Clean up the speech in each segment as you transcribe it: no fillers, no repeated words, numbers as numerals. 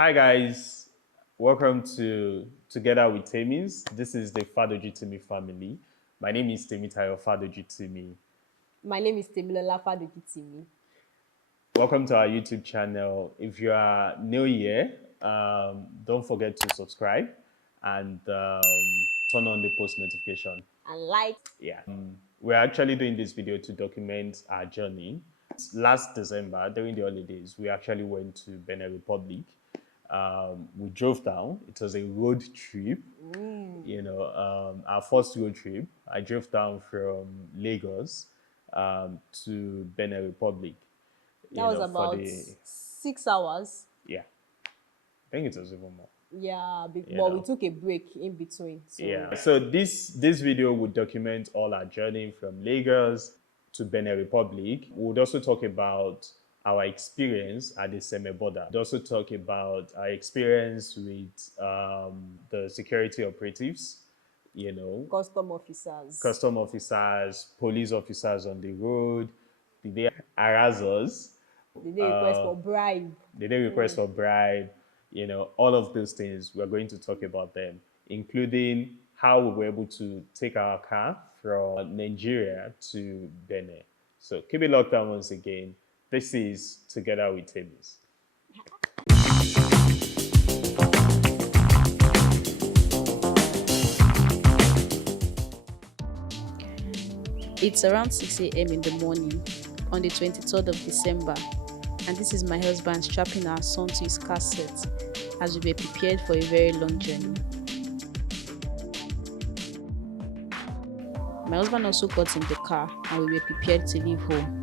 Hi guys, welcome to Together with Temis. This is the Fadoji Timi family. My name is Temitayo Fadoji Timi. My name is Temilola Fadokitimi. Welcome to our YouTube channel. If you are new here, don't forget to subscribe and turn on the post notification. And like, Yeah, we're actually doing this video to document our journey. Last December, during the holidays, we actually went to Benin Republic. We drove down. It was a road trip. Our first road trip. I drove down from Lagos to Benin Republic. that was about 6 hours. Yeah, I think it was even more. Yeah, but know. we took a break in between. So Yeah. So this video would document all our journey from Lagos to Benin Republic. We would also talk about our experience at the Seme border. We'd also talk about our experience with the security operatives, custom officers, police officers on the road. Did they harass us? did they request for bribe? Did they request for bribe? All of those things, we're going to talk about them, including how we were able to take our car from Nigeria to Benin. So keep it locked down once again. This is Together with Temis. It's around 6 a.m. in the morning on the 23rd of December, and this is my husband strapping our son to his car seat as we were prepared for a very long journey. My husband also got in the car and we were prepared to leave home.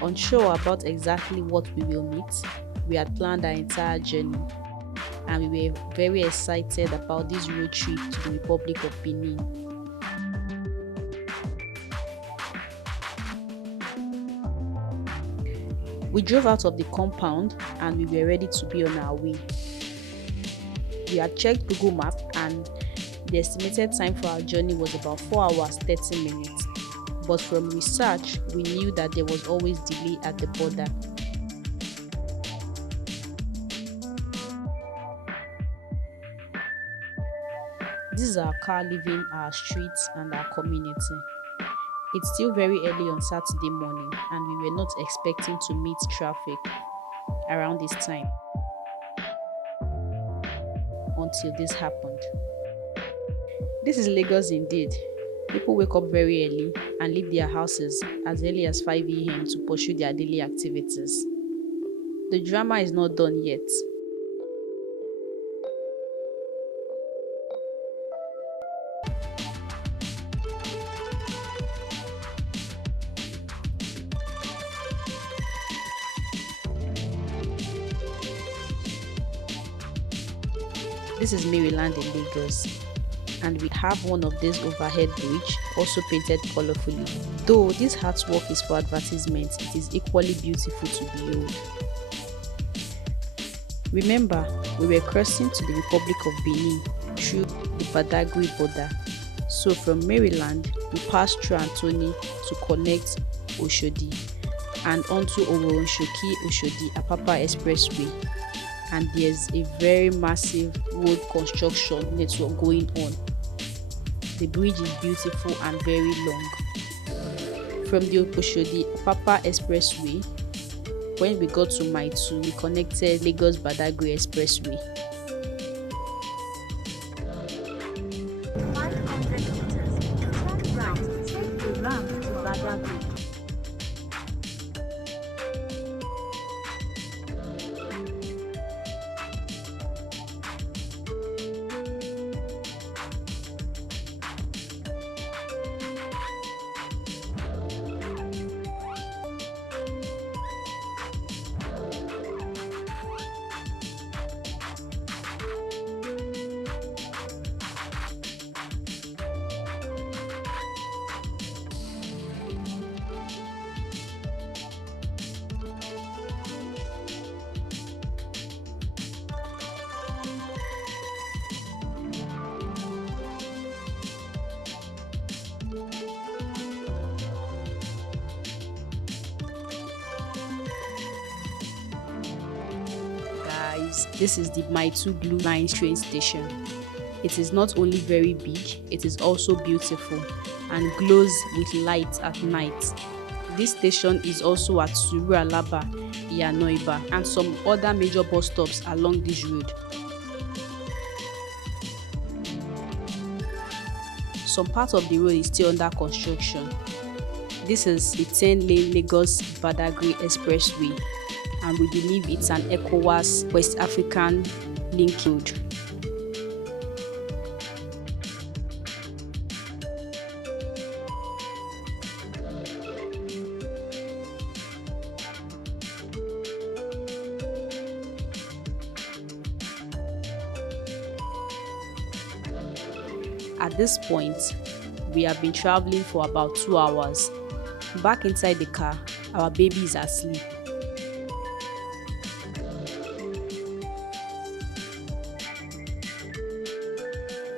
Unsure about exactly what we will meet, we had planned our entire journey and we were very excited about this road trip to the Republic of Benin. We drove out of the compound and we were ready to be on our way. We had checked Google Maps and the estimated time for our journey was about 4 hours 30 minutes. But from research, we knew that there was always delay at the border. This is our car leaving our streets and our community. It's still very early on Saturday morning and we were not expecting to meet traffic around this time until this happened. This is Lagos indeed. People wake up very early and leave their houses as early as 5 a.m. to pursue their daily activities. The drama is not done yet. This is Maryland in Lagos, and we have one of these overhead bridge also painted colorfully. Though this artwork is for advertisement, it is equally beautiful to behold. Remember, we were crossing to the Republic of Benin through the Badagry border. So from Maryland, we passed through Anthony to connect Oshodi and onto Oworonshoki Oshodi Apapa Expressway. And there's a very massive road construction network going on. The bridge is beautiful and very long. From the Oshodi Apapa Expressway, when we got to Mile 2, we connected Lagos Badagry Expressway. 500 meters. Turn right, take the ramp to Badagry. is this is the Maitu Blue Line train station. It is not only very big, it is also beautiful and glows with light at night. This station is also at Suru Alaba, Iyanoiba, and some other major bus stops along this road. Some part of the road is still under construction. This is the 10-lane Lagos-Badagry Expressway, and we believe it's an ECOWAS West African link road. At this point, we have been traveling for about 2 hours. Back inside the car, our baby is asleep.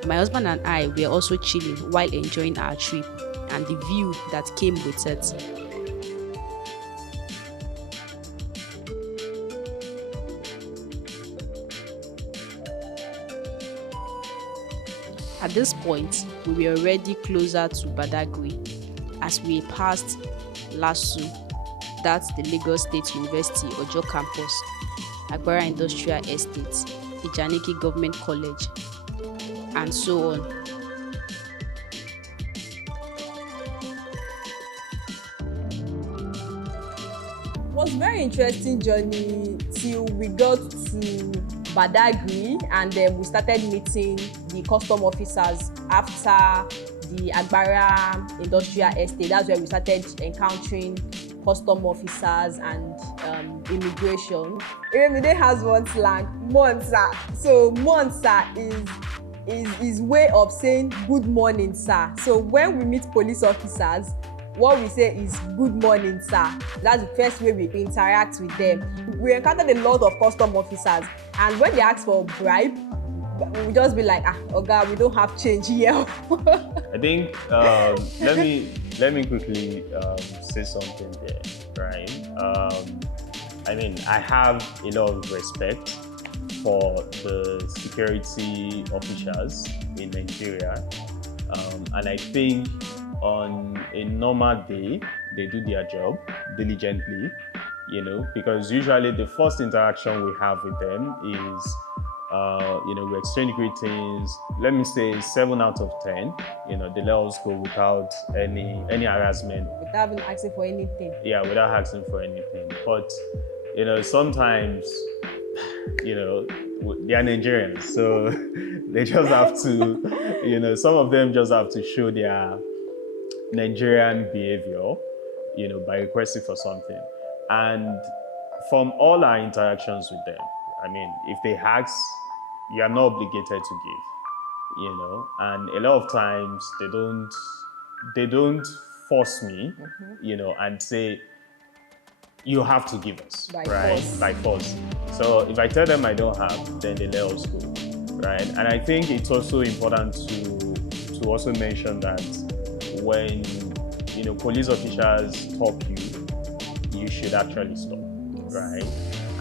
My husband and I were also chilling while enjoying our trip and the view that came with it. At this point, we were already closer to Badagry as we passed LASU, that's the Lagos State University Ojo Campus, Agbara Industrial Estate, Ijaniki Government College, and so on. It was a very interesting journey till we got to Badagry, and then we started meeting the custom officers after the Agbara Industrial Estate. That's where we started encountering custom officers and immigration. Iremide has one slang, Monsa. So Monsa is way of saying good morning, sir. So when we meet police officers, what we say is good morning, sir. That's the first way we interact with them. We encountered a lot of custom officers, and when they ask for a bribe, we just be like, Oga, we don't have change here. I think let me quickly say something there, right? I mean, I have a lot of respect for the security officials in Nigeria, and I think on a normal day they do their job diligently, you know, because usually the first interaction we have with them is we exchange greetings. Let me say 7 out of 10, they let us go without any harassment, without even asking for anything. Yeah, without asking for anything. But sometimes they are Nigerians, so they just have to some of them just have to show their Nigerian behavior, by requesting for something. And from all our interactions with them, I mean, if they ask, you are not obligated to give, and a lot of times they don't force me, and say, you have to give us, by force. So if I tell them I don't have, then they let us go, right? And I think it's also important to also mention that when, police officers talk you should actually stop, right?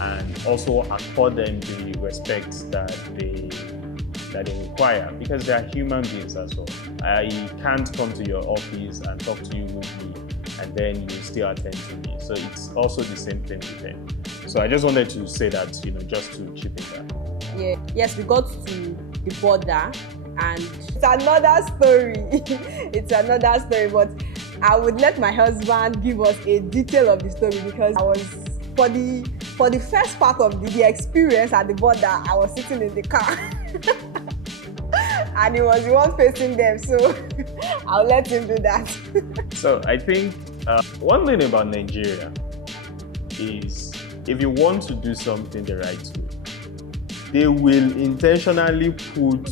And also accord them the respect that they require, because they are human beings as well. I can't come to your office and talk to you rudely and then you still attend to me. So it's also the same thing with them. So I just wanted to say that, just to chip in that. Yeah. Yes, we got to the border, and it's another story. It's another story, but I would let my husband give us a detail of the story, because I was for the first part of the experience at the border, I was sitting in the car and he was the one facing them, so I'll let him do that. So I think one thing about Nigeria is, if you want to do something the right way, they will intentionally put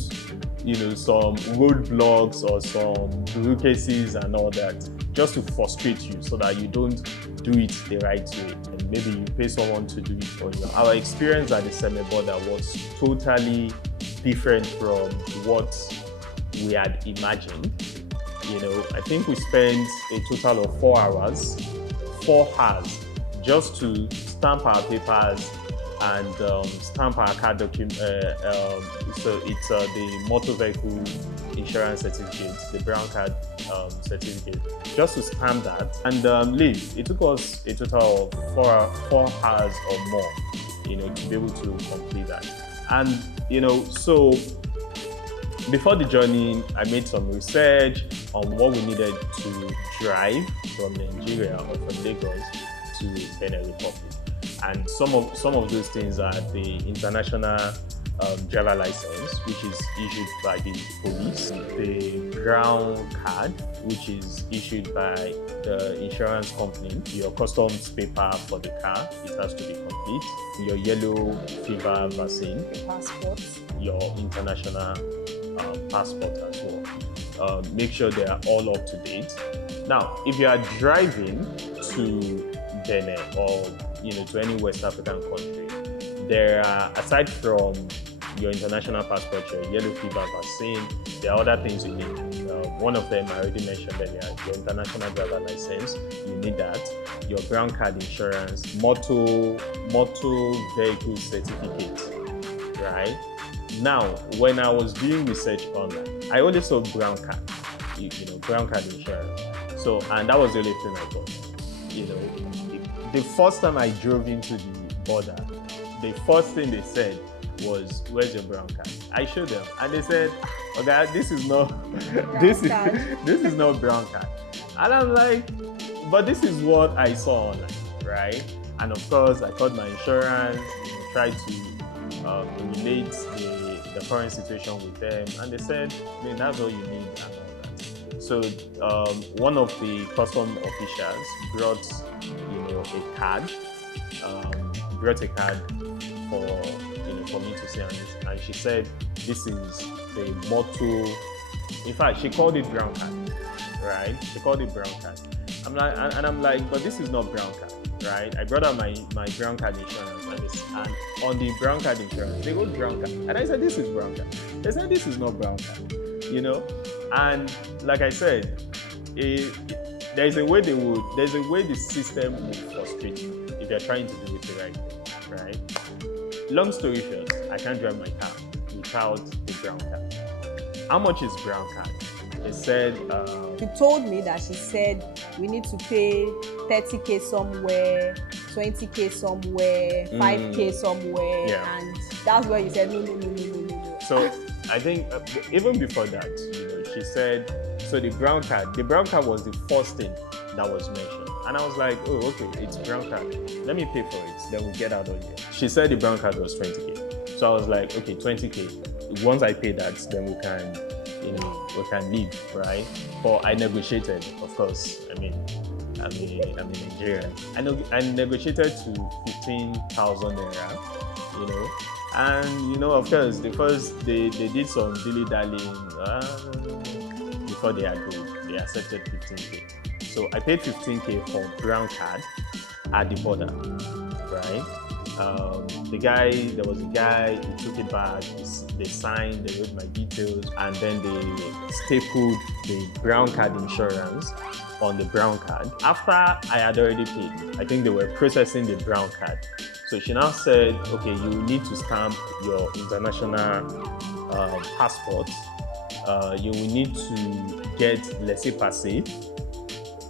some roadblocks or some bureaucracies and all that, just to frustrate you so that you don't do it the right way. And maybe you pay someone to do it for you. Our experience at the semi-border was totally different from what we had imagined. I think we spent a total of 4 hours just to stamp our papers, and stamp our car document. So it's the motor vehicle insurance certificate, the brown card certificate, just to stamp that and leave. It took us a total of 4 hours or more, to be able to complete that. And so before the journey, I made some research on what we needed to drive from Nigeria or from Lagos to Benin Republic. And some of those things are the international driver license, which is issued by the police, the brown card, which is issued by the insurance company, your customs paper for the car, it has to be complete, your yellow fever vaccine, Passport. your international passport as well. Make sure they are all up to date. Now, if you are driving to Benin or to any West African country, there are, aside from your international passport, your yellow fever vaccine, there are other things you need. One of them I already mentioned earlier, your international driver license, you need that. Your brown card insurance, motor vehicle certificate, right? Now, when I was doing research online, I only saw brown card, brown card insurance. So, and that was the only thing I got. The first time I drove into the border, the first thing they said was, "Where's your brown card?" I showed them, and they said, "Okay, this is not this is not brown card." And I'm like, "But this is what I saw online, right?" And of course, I called my insurance, tried to relate the current situation with them, and they said, "That's all you need," and all that. So one of the custom officials brought, a card, for me to see, and she said, "This is the motto." In fact, she called it brown card, right? She called it brown card. I'm like, "But this is not brown card, right?" I brought out my brown card insurance, and on the brown card insurance, they wrote brown card, and I said, "This is brown card." They said, "This is not brown card," And like I said, there's a way the system will frustrate you if you're trying to do it the right way, right? Long story short, I can't drive my car without the brown card. How much is brown card? They said, She told me that she said we need to pay 30K somewhere, 20K somewhere, 5K somewhere, yeah. And that's where you said no. So I think even before that, she said, so the brown card was the first thing that was mentioned. And I was like, "Oh, okay, it's brown card. Let me pay for it, then we'll get out of here." She said the brown card was 20K. So I was like, okay, 20K. Once I pay that, then we can leave, right? But I negotiated, of course. I'm Nigerian. I negotiated to 15,000 naira, and of course, because they did some dilly-dallying before they agreed. They accepted 15K. So I paid 15K for brown card at the border, right? There was a guy who took it back, they signed, they wrote my details, and then they stapled the brown card insurance on the brown card. After I had already paid, I think they were processing the brown card. So she now said, "Okay, you need to stamp your international passport. You will need to get laissez-passer."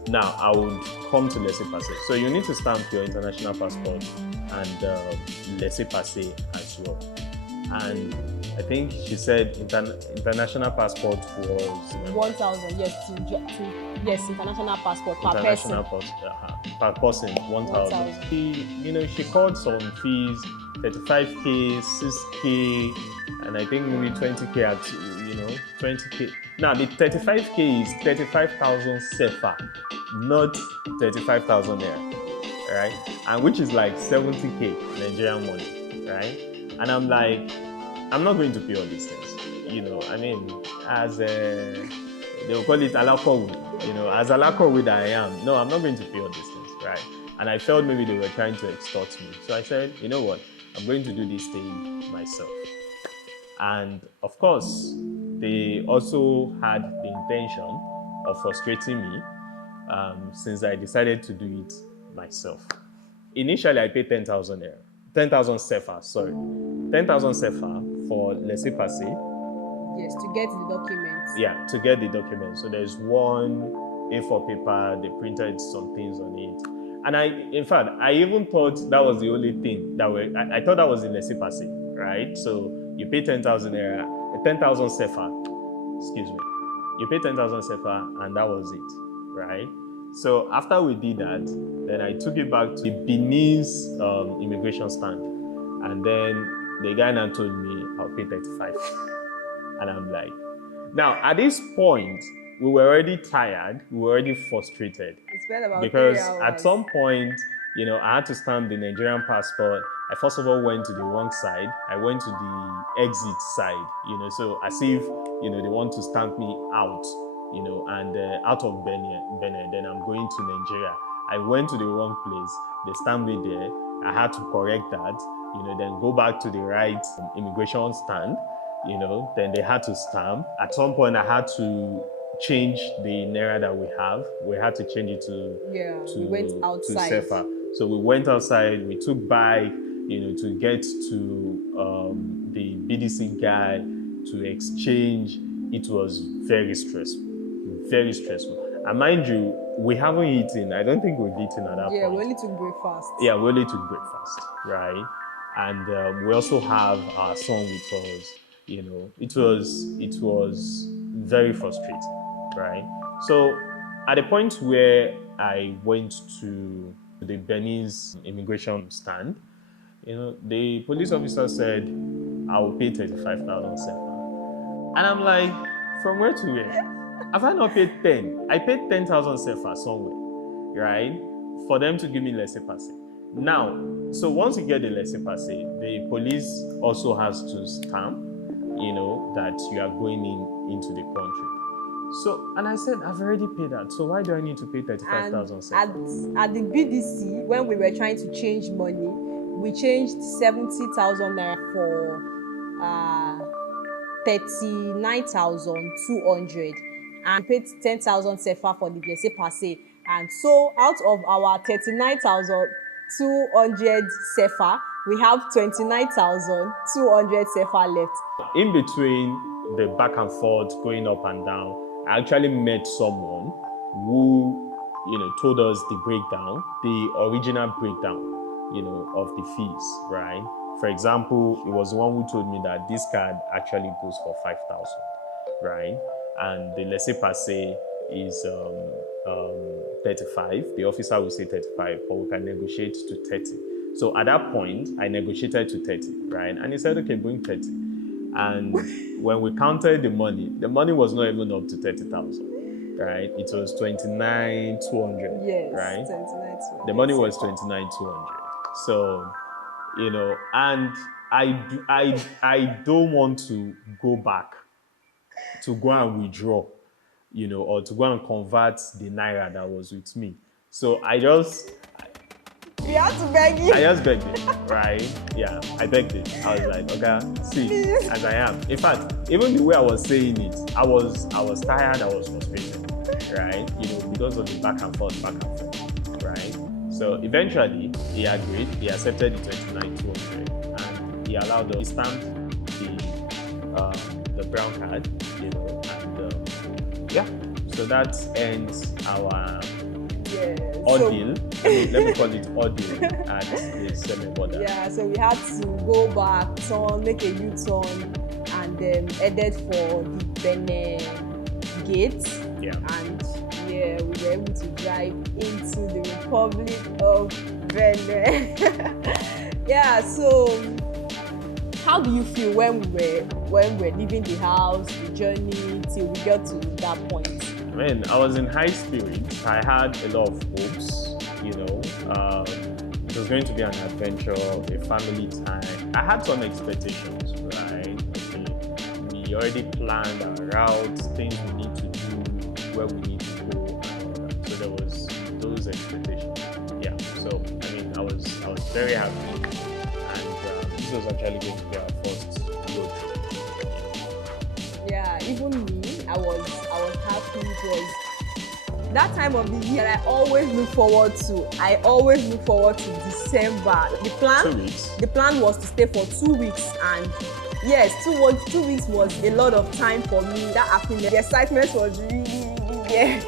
Now, I would come to laissez-passer. So you need to stamp your international passport and laissez-passer as well. And I think she said international passport was 1,000. Yes, international passport per international person. Per person 1,000. She called some fees, 35K, 6K, and I think maybe 20K at 20K. Now the 35K is 35,000 CFA, not 35,000 naira, right? And which is like 70K Nigerian money, right? And I'm like, I'm not going to pay all these things. As they'll call it alakowu, as alakowu that I am, no, I'm not going to pay all these things, right? And I felt maybe they were trying to extort me. So I said, "You know what? I'm going to do this thing myself." And of course, they also had the intention of frustrating me since I decided to do it myself. Initially, I paid 10,000 naira. 10,000 CFA, sorry. 10,000 CFA for laissez-passer. Yes, to get the documents. Yeah, to get the document. So there's one A4 paper, they printed some things on it. And in fact, I even thought that was the only thing that I thought that was the laissez-passer, right? So you pay 10,000 naira, 10,000 CFA, excuse me. You pay 10,000 CFA and that was it, right? So after we did that, then I took it back to the Benin's immigration stand. And then the guy now told me I'll pay 35. And I'm like, now at this point, we were already tired, we were already frustrated. It's been about Because 3 hours. at some point, I had to stamp the Nigerian passport. I first of all went to the wrong side. I went to the exit side, so as if, they want to stamp me out, and out of Benin, then I'm going to Nigeria. I went to the wrong place. They stamped me there. I had to correct that, then go back to the right immigration stand, then they had to stamp. At some point, I had to change the naira that we have. We had to change it we went outside. To CFA. So we went outside, we took bike, to get to the BDC guy to exchange. It was very stressful, very stressful. And mind you, we haven't eaten. I don't think we've eaten at that point. Yeah, we only took breakfast. Yeah, we only took breakfast, right? And we also have our son with us. It was very frustrating, right? So at the point where I went to the Benin's immigration stand, the police officer said, I will pay 35,000 CFA. And I'm like, from where to where? Have I not paid 10? I paid 10,000 CFA somewhere, right? For them to give me laissez-passer. Now, so once you get the laissez-passer, the police also has to stamp, that you are going into the country. So, and I said, I've already paid that. So why do I need to pay 35,000 CFA? At the BDC, when we were trying to change money, we changed 70,000 naira for 39,200 and paid 10,000 CFA for the laissez-passer. And so out of our 39,200 CFA, we have 29,200 CFA left. In between the back and forth, going up and down, I actually met someone who, told us the breakdown, the original breakdown, of the fees, right? For example, it was the one who told me that this card actually goes for 5,000, right? And the laissez-passer is 35. The officer will say 35, but we can negotiate to 30. So at that point, I negotiated to 30, right? And he said, okay, bring 30. And when we counted the money was not even up to 30,000, right? It was 29,200, yes, right? 29,200. The money was 29,200. So, and I don't want to go back to go and withdraw, or to go and convert the naira that was with me. So we had to beg you. I just begged it, right? Yeah, I begged it. I was like, okay, see, please. As I am. In fact, even the way I was saying it, I was tired, I was frustrated, right? Because of the back and forth, right? So eventually, he agreed, he accepted the 29,200, and he allowed us, he stamped the brown card, and yeah. So that ends our ordeal. Let me call it ordeal at the semi border. Yeah, so we had to go back, make a U-turn, and headed for the Benin gate. Yeah. And we were able to drive into the Republic of Benin. Yeah, so how do you feel when we're leaving the house, the journey till we got to that point? I was in high spirits. I had a lot of hopes, it was going to be an adventure, a family time. I had some expectations, right? Okay, we already planned our routes, things we need to do, where we need to go, and all that. So there was those expectations. Yeah. So I was very happy, and this was actually going to be our first road trip. Yeah, even me, I was happy. That time of the year I always look forward to. I always look forward to December. The 2 weeks. plan was to stay for 2 weeks, and yes, 2 weeks was a lot of time for me. That happiness, the excitement was really there.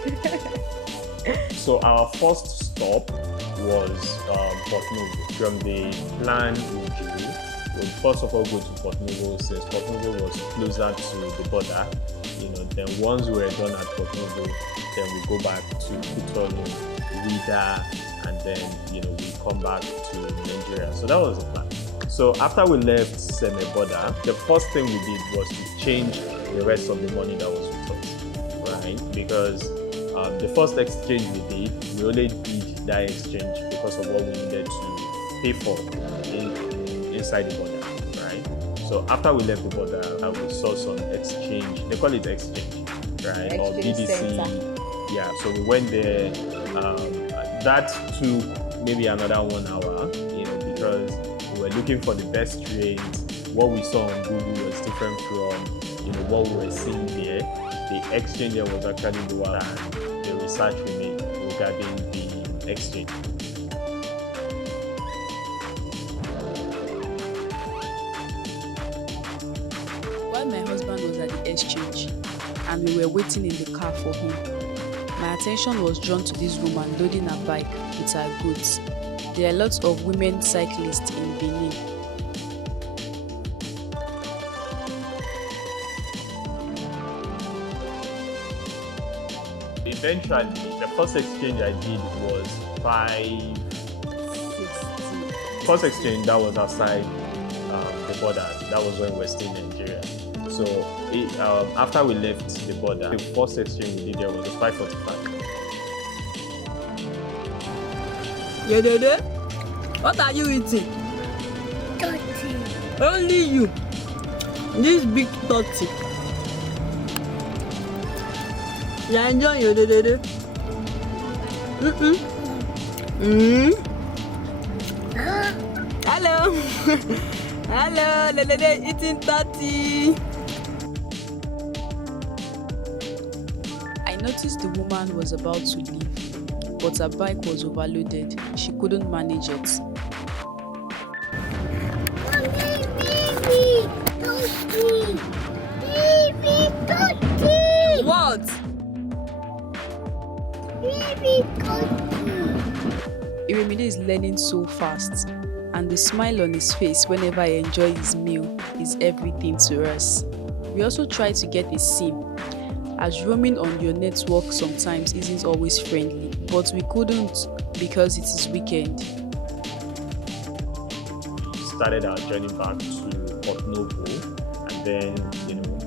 So our first stop was Porto-Novo. From the plan we drew, we'll first of all go to Porto-Novo, since Porto-Novo was closer to the border. Then once we were done at Porto-Novo, then we go back to Cotonou, Ouidah, and then we come back to Nigeria. So that was the plan. So after we left Semeboda, the first thing we did was to change the rest of the money that was with us, right? Because the first exchange we did, we only did that exchange because of what we needed to pay for inside the border, right? So after we left the border, we saw some exchange. They call it exchange, right? Or Exchange BDC. center. Yeah. So we went there. That took maybe another 1 hour, because we were looking for the best rates. What we saw on Google was different from what we were seeing there. The exchange there was actually lower than the research we made regarding the exchange. While my husband was at the exchange and we were waiting in the car for him, my attention was drawn to this woman loading her bike with her goods. There are lots of women cyclists in Benin. Eventually, the first exchange I did was 560. First exchange that was outside the border. That was when we were still in Nigeria. So after we left the border, the first exchange we did there was 545. Yedede, what are you eating? Dirty. Only you. This big 30. You are enjoying your dede. Hello. Hello, dede eating 30. I noticed the woman was about to leave, but her bike was overloaded. She couldn't manage it. Baby, dirty. Baby, dirty. What? Baby, dirty. Iremide is learning so fast, and the smile on his face whenever I enjoy his meal is everything to us. We also try to get a SIM, as roaming on your network sometimes isn't always friendly, but we couldn't because it is weekend. We started our journey back to Porto-Novo, and then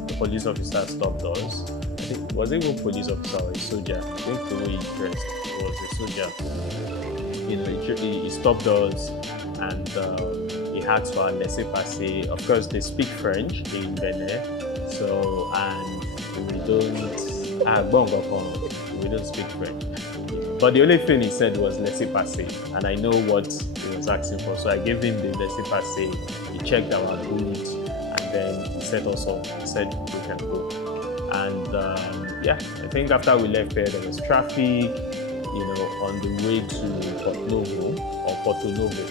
the police officer stopped us. I think was it a police officer or a soldier? I think the way he dressed was a soldier. He stopped us, and he had to laissez-passer. Of course, they speak French in Benin, so we don't speak French. But the only thing he said was laissez-passer, and I know what he was asking for, so I gave him the laissez-passer. He checked our boots, and then he set us up. He said we can go. And I think after we left there was traffic, on the way to Porto-Novo or Porto-Novo.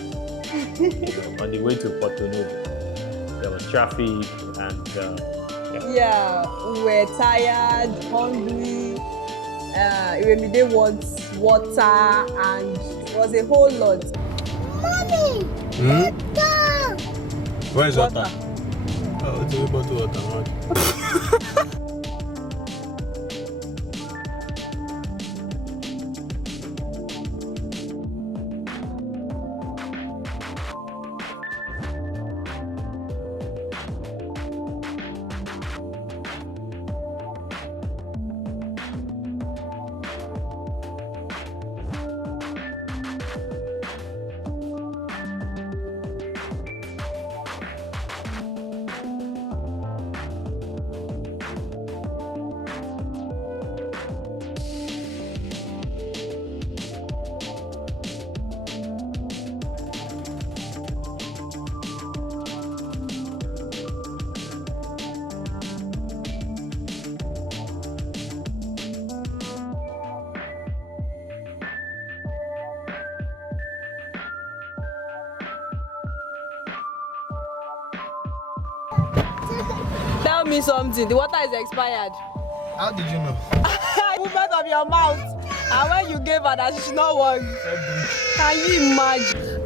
On the way to Porto-Novo, there was traffic, and Yeah, we were tired, hungry. Iremide wants water, and it was a whole lot. Mommy, water. Where is Water. water? Oh, it's a bottle of water. Tell me something. The water is expired. How did you know? Movement of your mouth. And when you gave her that, she should not work. Can you imagine?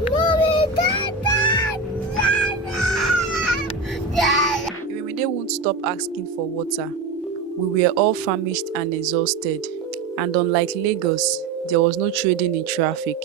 They won't stop asking for water. We were all famished and exhausted, and unlike Lagos, there was no trading in traffic.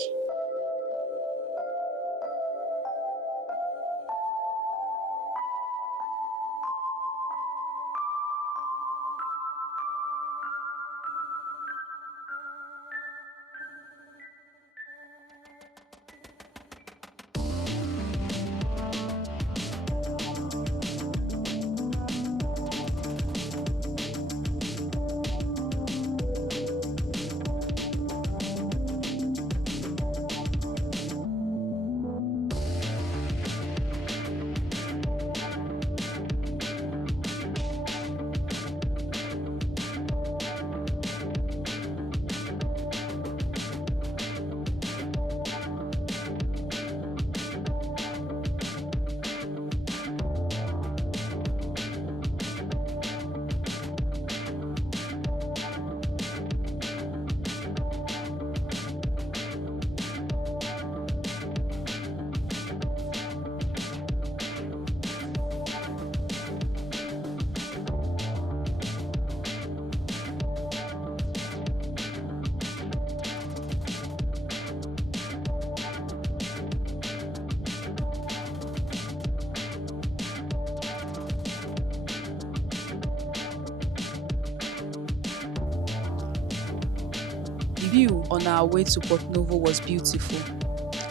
The view on our way to Porto-Novo was beautiful,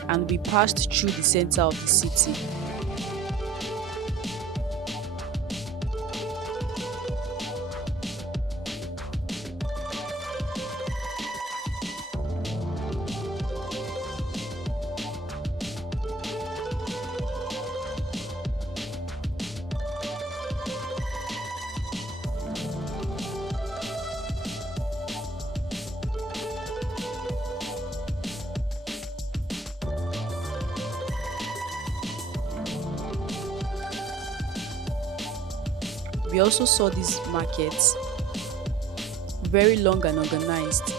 and we passed through the center of the city. We also saw these markets, very long and organized.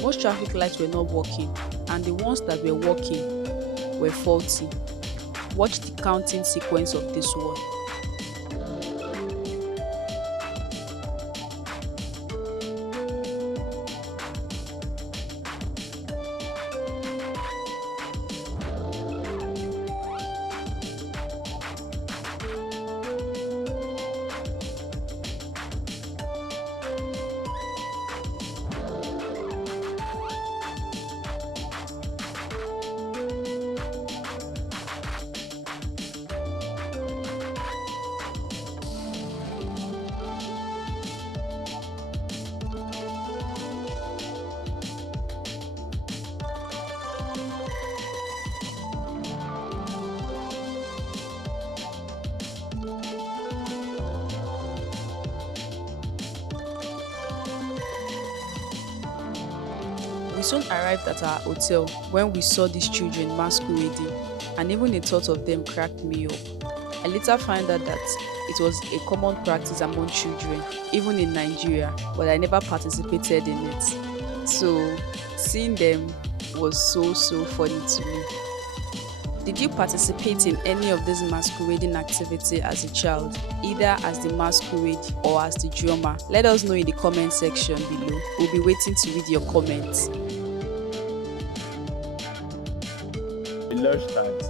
Most traffic lights were not working, and the ones that were working were faulty. Watch the counting sequence of this one. We soon arrived at our hotel when we saw these children masquerading, and even the thought of them cracked me up. I later found out that it was a common practice among children, even in Nigeria, but I never participated in it. So seeing them was so funny to me. Did you participate in any of this masquerading activity as a child, either as the masquerade or as the drummer? Let us know in the comment section below. We'll be waiting to read your comments. We lodged at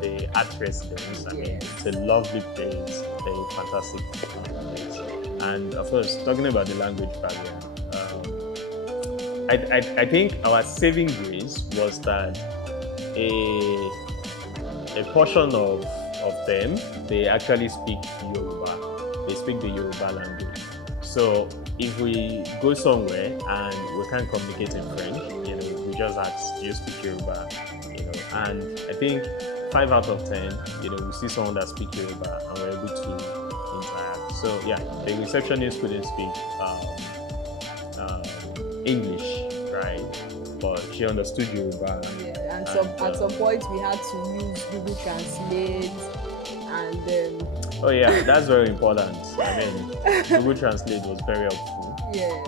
the art residence. I mean, it's a lovely place, a fantastic place. And of course, talking about the language barrier, I think our saving grace was that a portion of them, they actually speak Yoruba. They speak the Yoruba language. So if we go somewhere and we can't communicate in French, we just ask, do you speak Yoruba? And I think 5 out of 10, we see someone that speaks Yoruba and we're able to interact. So yeah, the receptionist couldn't speak English, right? But she understood Yoruba. Yeah, and at some point we had to use Google Translate, and oh yeah, that's very important. I mean, Google Translate was very helpful. yes,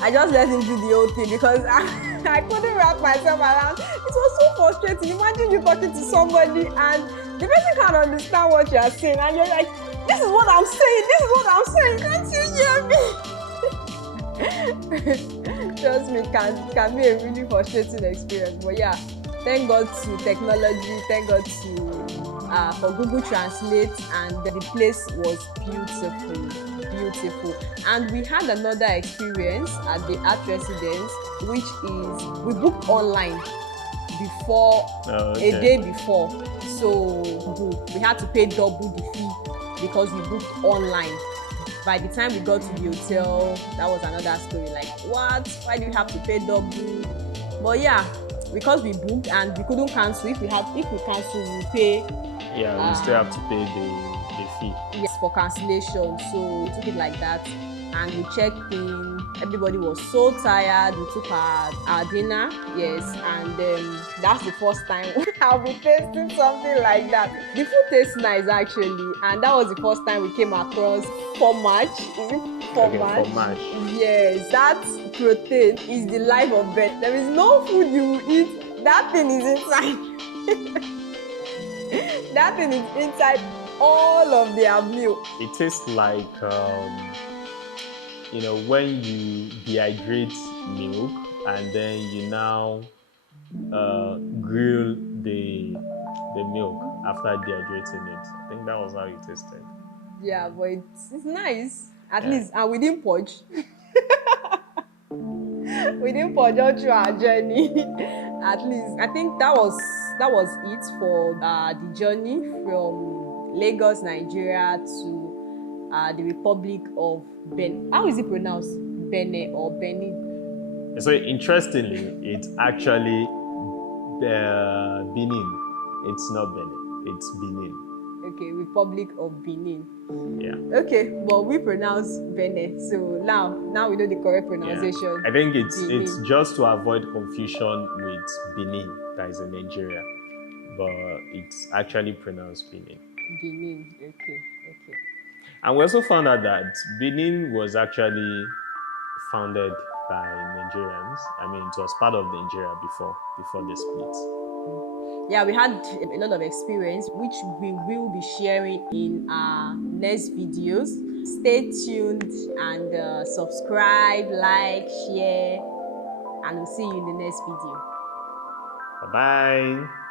I just let him do the whole thing because I couldn't wrap myself around. It was so frustrating. Imagine you talking to somebody and the person can't understand what you are saying, and you're like, "This is what I'm saying. This is what I'm saying. Can't you hear me?" Trust me, can be a really frustrating experience. But yeah, thank God to technology. Thank God to for Google Translate, and the place was beautiful. And we had another experience at the art residence, which is we booked online before a day before, so we had to pay double the fee because we booked online. By the time we got to the hotel, that was another story. Like, what? Why do you have to pay double? But yeah, because we booked and we couldn't cancel. If we cancel, we pay. Yeah, we still have to pay the fee. Yes, for cancellation. So we took it like that, and we checked in. Everybody was so tired. We took our dinner. Yes, and that's the first time I'll be tasting something like that. The food tastes nice actually, and that was the first time we came across formaggio. Is it formaggio? Formaggio. Yes, that protein is the life of bird. There is no food you will eat. That thing is inside. That thing is inside all of their milk. It tastes like when you dehydrate milk and then you now grill the milk after dehydrating it. I think that was how it tasted. Yeah, but it's nice. At least, and we didn't purge. We didn't purge all through our journey. At least, I think that was it for the journey from Lagos, Nigeria to the Republic of Benin. How is it pronounced? Benin or Benin? So interestingly, it's actually Benin. It's not Benin. It's Benin. Okay, Republic of Benin. Yeah. Okay, well, we pronounce Benin, so now we know the correct pronunciation. Yeah. I think it's Benin. just to avoid confusion with Benin, that is in Nigeria, but it's actually pronounced Benin. Benin. Okay. And we also found out that Benin was actually founded by Nigerians. I mean, it was part of Nigeria before the split. Yeah, we had a lot of experience, which we will be sharing in our next videos. Stay tuned and subscribe, like, share, and we'll see you in the next video. Bye-bye.